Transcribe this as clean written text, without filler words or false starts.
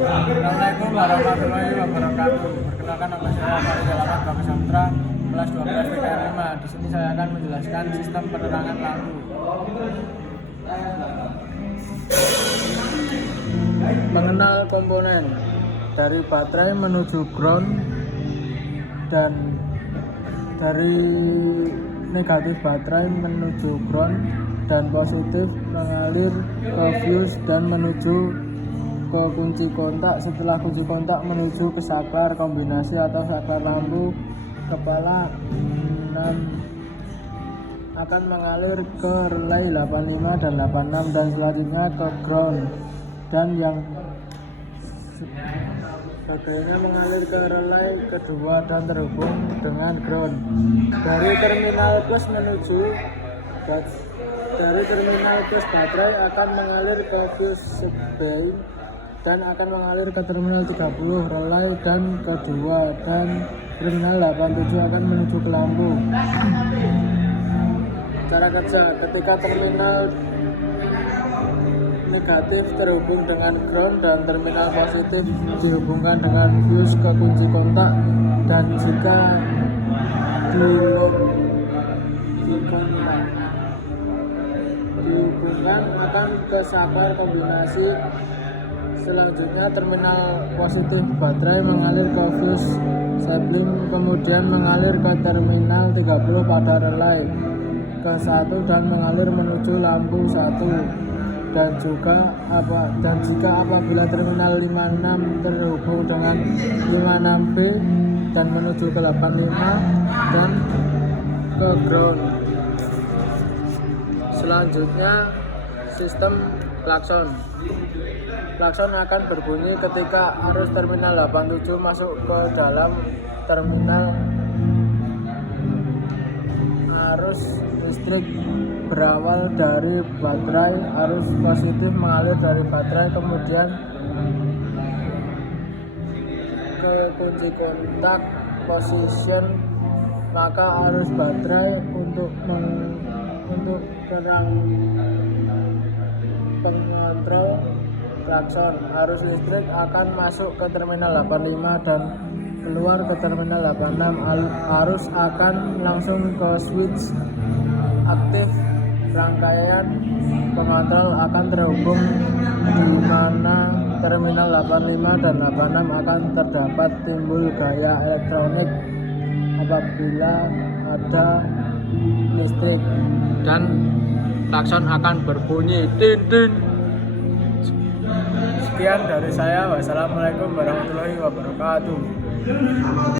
Assalamualaikum warahmatullahi wabarakatuh. Perkenalkan nama saya Farid Alamat Bagus Samtra, kelas 12 PKR 5. Di sini saya akan menjelaskan sistem penerangan lampu. Mengenal komponen dari baterai menuju ground dan dari negatif baterai menuju ground dan positif mengalir ke fuse dan menuju ke kunci kontak. Setelah kunci kontak menuju ke saklar kombinasi atau saklar lampu kepala 6 akan mengalir ke relay 85 dan 86 dan selanjutnya ke ground, dan yang baterainya mengalir ke relay kedua dan terhubung dengan ground. Dari terminal plus baterai akan mengalir ke fuse sebaik dan akan mengalir ke terminal 30 relay dan kedua, dan terminal 87 akan menuju ke lampu. Cara kerja: ketika terminal negatif terhubung dengan ground dan terminal positif dihubungkan dengan fuse ke kunci kontak, dan jika dihubungkan akan ke saklar kombinasi. Selanjutnya terminal positif baterai mengalir ke fuse sapling, kemudian mengalir ke terminal 30 pada relay ke 1 dan mengalir menuju lampu 1. Dan jika apabila terminal 56 terhubung dengan 56B dan menuju ke 85 dan ke ground. Selanjutnya sistem klakson. Klakson akan berbunyi ketika arus terminal 87 masuk ke dalam terminal. Arus listrik berawal dari baterai, arus positif mengalir dari baterai kemudian ke kunci kontak position, maka arus baterai untuk pengontrol klakson. Arus listrik akan masuk ke terminal 85 dan keluar ke terminal 86. Arus akan langsung ke switch aktif. Rangkaian pengontrol akan terhubung di mana terminal 85 dan 86 akan terdapat timbul gaya elektronik apabila ada listrik, dan klakson akan berbunyi tin tin. Sekian dari saya. Wassalamualaikum warahmatullahi wabarakatuh.